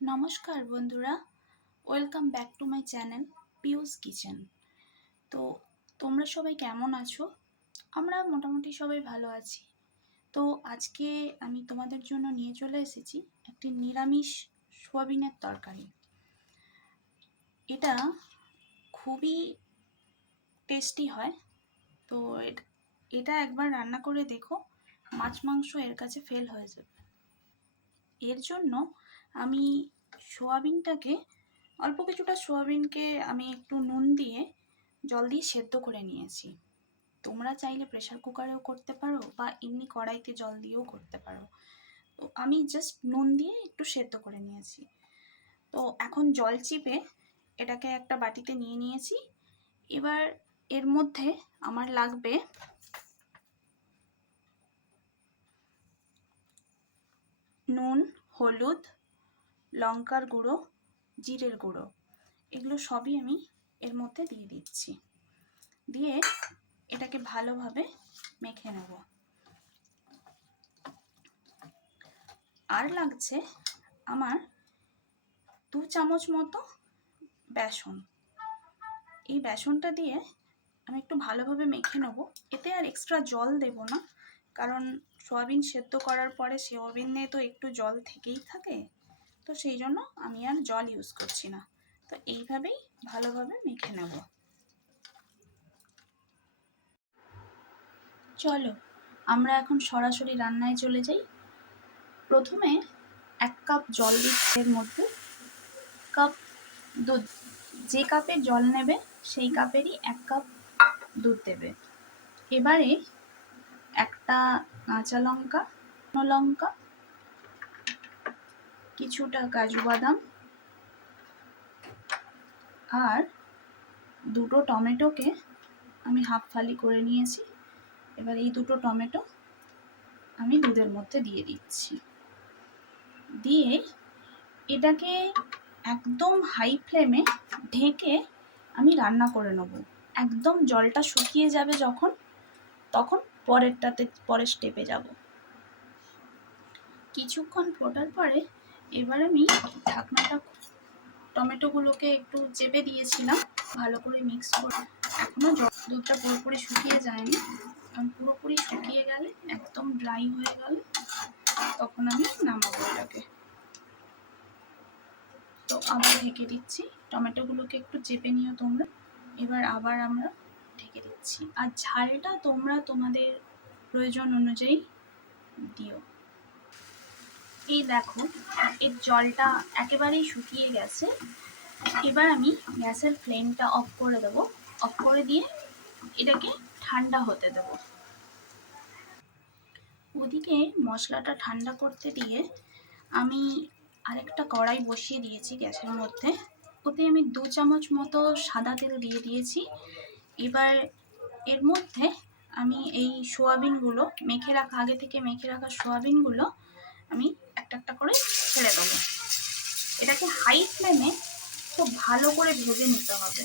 নমস্কার বন্ধুরা, welcome back to my channel পিউস kitchen. তো তোমরা সবাই কেমন আছো? আমরা মোটামুটি সবাই ভালো আছি। তো আজকে আমি তোমাদের জন্য নিয়ে চলে এসেছি একটি নিরামিষ সোয়াবিনের তরকারি। এটা খুবই টেস্টি হয়। তো এটা একবার রান্না করে দেখো, মাছ মাংস এর কাছে ফেল হয়ে যাবে। এর জন্য আমি সোয়াবিনটাকে অল্প কিছুটা সোয়াবিনকে আমি একটু নুন দিয়ে জল দিয়ে সেদ্ধ করে নিয়েছি। তোমরা চাইলে প্রেসার কুকারেও করতে পারো বা এমনি কড়াইতে জল দিয়েও করতে পারো। তো আমি জাস্ট নুন দিয়ে একটু সেদ্ধ করে নিয়েছি। তো এখন জল চিপে এটাকে একটা বাটিতে নিয়ে নিয়েছি। এবার এর মধ্যে আমার লাগবে নুন, হলুদ, লঙ্কার গুঁড়ো, জিরের গুঁড়ো, এগুলো সবই আমি এর মধ্যে দিয়ে দিচ্ছি। দিয়ে এটাকে ভালোভাবে মেখে নেব। আর লাগছে আমার 2 চামচ মতো বেসন। এই বেসনটা দিয়ে আমি একটু ভালোভাবে মেখে নেব। এতে আর এক্সট্রা জল দেব না, কারণ সয়াবিন সেদ্ধ করার পরে সয়াবিনে তো একটু জল থেকেই থাকে। তো সেই জন্য আমি আর জল ইউজ করছি না। তো এইভাবেই ভালোভাবে মেখে নেব। চলো আমরা এখন সরাসরি রান্নায় চলে যাই। প্রথমে 1 কাপ জল দিচ্ছি, এর মধ্যে কাপ দুধ। যে কাপে জল নেবে সেই কাপেরই 1 কাপ দুধ দেবে। এবারে একটা কাঁচা লঙ্কা, লঙ্কা, কিছুটা কাজু বাদাম আর 2টো টমেটোকে আমি হাফ ফালি করে নিয়েছি। এবার এই 2টো টমেটো আমি দুধের মধ্যে দিয়ে দিচ্ছি। দিয়ে এটাকে একদম হাই ফ্লেমে ঢেকে আমি রান্না করে নেব। একদম জলটা শুকিয়ে যাবে যখন, তখন পরের স্টেপে যাব। কিছুক্ষণ ফোটার পরে এবার আমি ঢাকনাটা, টমেটোগুলোকে একটু চেপে দিয়েছিলাম ভালো করে মিক্স করে। এখনও দুধটা পুরোপুরি শুকিয়ে যায়নি, কারণ পুরোপুরি শুকিয়ে গেলে, একদম ড্রাই হয়ে গেলে তখন আমি নামাবো এটাকে। তো আবার ঢেকে দিচ্ছি। টমেটোগুলোকে একটু চেপে নিও তোমরা। এবার আবার আমরা ঢেকে দিচ্ছি। আর ঝালটা তোমরা তোমাদের প্রয়োজন অনুযায়ী দিও। এই দেখো, এর জলটা একেবারেই শুকিয়ে গেছে। এবার আমি গ্যাসের ফ্লেমটা অফ করে দেব। অফ করে দিয়ে এটাকে ঠান্ডা হতে দেব। ওদিকে মশলাটা ঠান্ডা করতে দিয়ে আমি আরেকটা কড়াই বসিয়ে দিয়েছি গ্যাসের মধ্যে। ওতে আমি 2 চামচ মতো সাদা তেল দিয়ে দিয়েছি। এবার এর মধ্যে আমি এই সোয়াবিনগুলো আগে থেকে মেখে রাখা সোয়াবিনগুলো আমি একটা একটা করে ছেড়ে দেবো। এটাকে হাই ফ্লেমে খুব ভালো করে ভেজে নিতে হবে।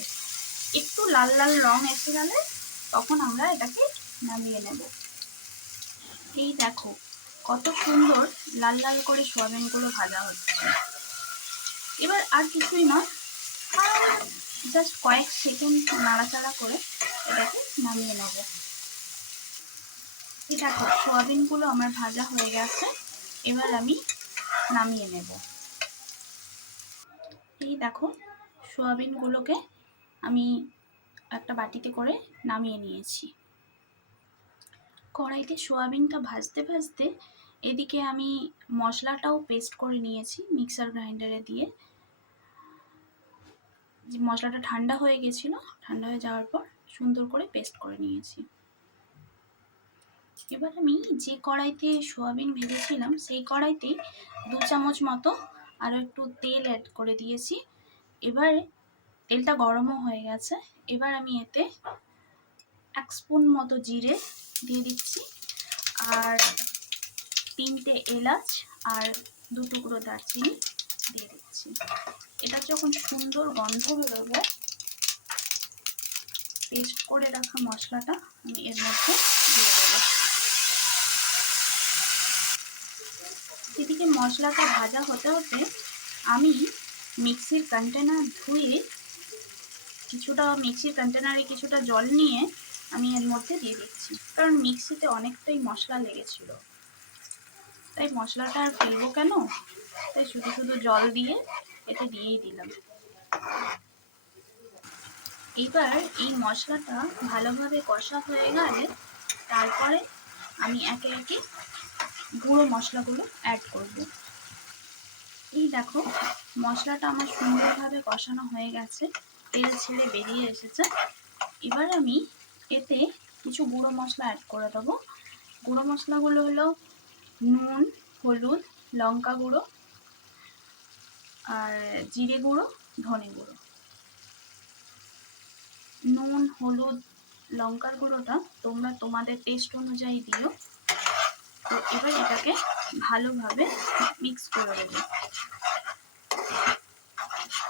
একটু লাল লাল রং এসে গেলে তখন আমরা এটাকে নামিয়ে নেব। এই দেখো কত সুন্দর লাল লাল করে সোয়াবিনগুলো ভাজা হচ্ছে। এবার আর কিছুই নয়, জাস্ট কয়েক সেকেন্ড নাড়াচাড়া করে এটাকে নামিয়ে নেব। এই দেখো সোয়াবিনগুলো আমার ভাজা হয়ে গেছে। এবার আমি নামিয়ে নেব। এই দেখো সোয়াবিনগুলোকে আমি একটা বাটিতে করে নামিয়ে নিয়েছি। কড়াইতে সোয়াবিনটা ভাজতে ভাজতে এদিকে আমি মশলাটাও পেস্ট করে নিয়েছি মিক্সার গ্রাইন্ডারে দিয়ে। যে মশলাটা ঠান্ডা হয়ে গেছিলো, ঠান্ডা হয়ে যাওয়ার পর সুন্দর করে পেস্ট করে নিয়েছি। এবার আমি যে কড়াইতে সোয়াবিন ভেজেছিলাম সেই কড়াইতেই 2 চামচ মতো আরও একটু তেল অ্যাড করে দিয়েছি। এবার তেলটা গরমও হয়ে গেছে। এবার আমি এতে 1 স্পুন মতো জিরে দিয়ে দিচ্ছি, আর 3টে এলাচ আর 2 টুকরো দারচিনি দিয়ে দিচ্ছি। এটা যখন সুন্দর গন্ধ বেরোবে, পেস্ট করে রাখা মশলাটা আমি এর মধ্যে দিয়ে দেবো। এদিকে মশলাটা ভাজা হতে হতে আমি মিক্সির কন্টেনার ধুয়ে মিক্সির কন্টেনারে কিছুটা জল নিয়ে আমি এর মধ্যে দিয়ে দিচ্ছি, কারণ মিক্সিতে অনেকটাই মশলা লেগেছিল, তাই মশলাটা আর ফেলবো কেন, তাই শুধু শুধু জল দিয়ে এতে দিয়েই দিলাম। এবার এই মশলাটা ভালোভাবে কষা হয়ে গেলে তারপরে আমি একে একে গুঁড়ো মশলাগুলো অ্যাড করব। এই দেখো মশলাটা আমার সুন্দরভাবে কষানো হয়ে গেছে, তেল ছেড়ে বেরিয়ে এসেছে। এবার আমি এতে কিছু গুঁড়ো মশলা অ্যাড করে দেবো। গুঁড়ো মশলাগুলো হলো নুন, হলুদ, লঙ্কা গুঁড়ো, আর জিরে গুঁড়ো, ধনে গুঁড়ো। নুন, হলুদ, লঙ্কার গুঁড়োটা তোমরা তোমাদের টেস্ট অনুযায়ী দিও। তো এবার এটাকে ভালোভাবে মিক্স করে দেবে।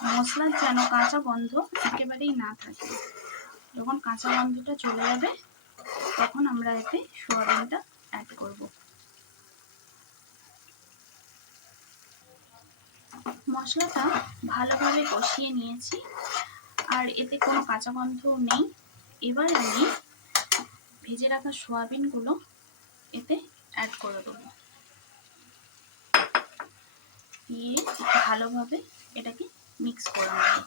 মশলার যেন কাঁচা গন্ধ একেবারেই না থাকে। যখন কাঁচা গন্ধটা চলে যাবে তখন আমরা এতে সোয়াবিনটা অ্যাড করব। মশলাটা ভালোভাবে কষিয়ে নিয়েছি, আর এতে কোনো কাঁচা গন্ধও নেই। এবার আমি ভেজে রাখা সোয়াবিনগুলো এতে অ্যাড করে দেবো, দিয়ে ভালোভাবে এটাকে মিক্স করে নেব।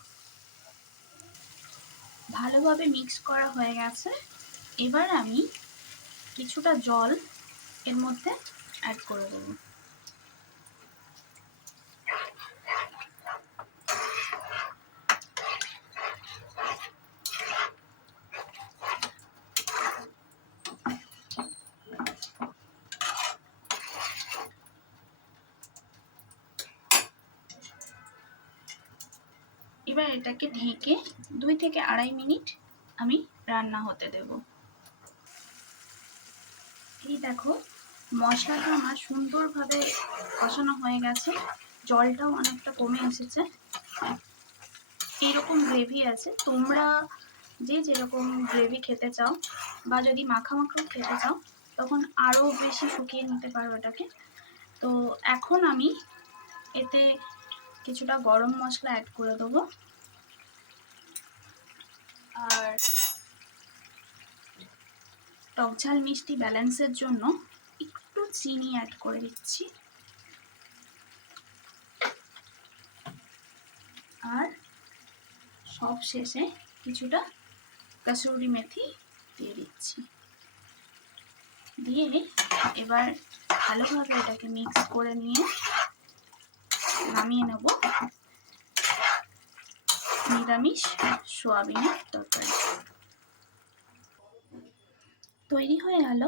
ভালোভাবে মিক্স করা হয়ে গেছে। এবার আমি কিছুটা জল এর মধ্যে অ্যাড করে দেবো। এবার এটাকে ঢেকে 2 থেকে 2.5 মিনিট আমি রান্না হতে দেব। এই দেখো মশলাটা আমার সুন্দরভাবে কষানো হয়ে গেছে, জলটাও অনেকটা কমে এসেছে। এইরকম গ্রেভি আছে। তোমরা যে যেরকম গ্রেভি খেতে চাও বা যদি মাখা মাখাও খেতে চাও তখন আরও বেশি শুকিয়ে নিতে পারো এটাকে। তো এখন আমি এতে কিছুটা গরম মশলা অ্যাড করে দেবো, আর টক ঝাল মিষ্টি ব্যালেন্সের জন্য একটু চিনি অ্যাড করে দিচ্ছি, আর সব শেষে কিছুটা কসুরি মেথি দিয়ে দিচ্ছি। দিয়ে এবার ভালোভাবে এটাকে মিক্স করে নিয়ে নামিয়ে নেব নিরামিষ সোয়াবিনের তরকারি। তৈরি হয়ে গেল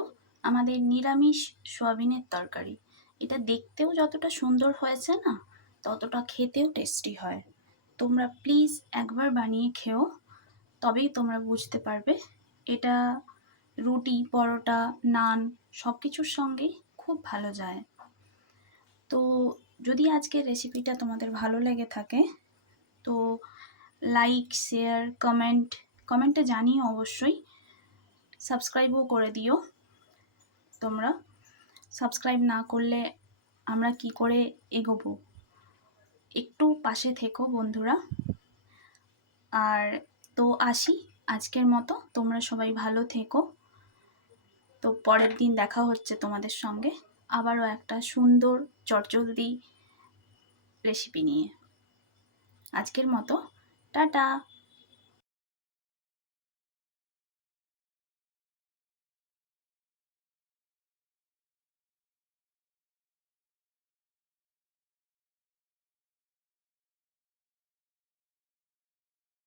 আমাদের নিরামিষ সোয়াবিনের তরকারি। এটা দেখতেও যতটা সুন্দর হয়েছে না, ততটা খেতেও টেস্টি হয়। তোমরা প্লিজ একবার বানিয়ে খেও, তবেই তোমরা বুঝতে পারবে। এটা রুটি, পরোটা, নান সব কিছুর সঙ্গেই খুব ভালো যায়। তো যদি আজকের রেসিপিটা তোমাদের ভালো লেগে থাকে তো লাইক, শেয়ার, কমেন্টে জানিও অবশ্যই। সাবস্ক্রাইবও করে দিও। তোমরা সাবস্ক্রাইব না করলে আমরা কি করে এগোবো, একটু পাশে থেকো বন্ধুরা। আর তো আসি আজকের মতো, তোমরা সবাই ভালো থেকো। তো পরের দিন দেখা হচ্ছে তোমাদের সঙ্গে আবারও একটা সুন্দর চটজলদি রেসিপি নিয়ে। আজকের মতো টাটা।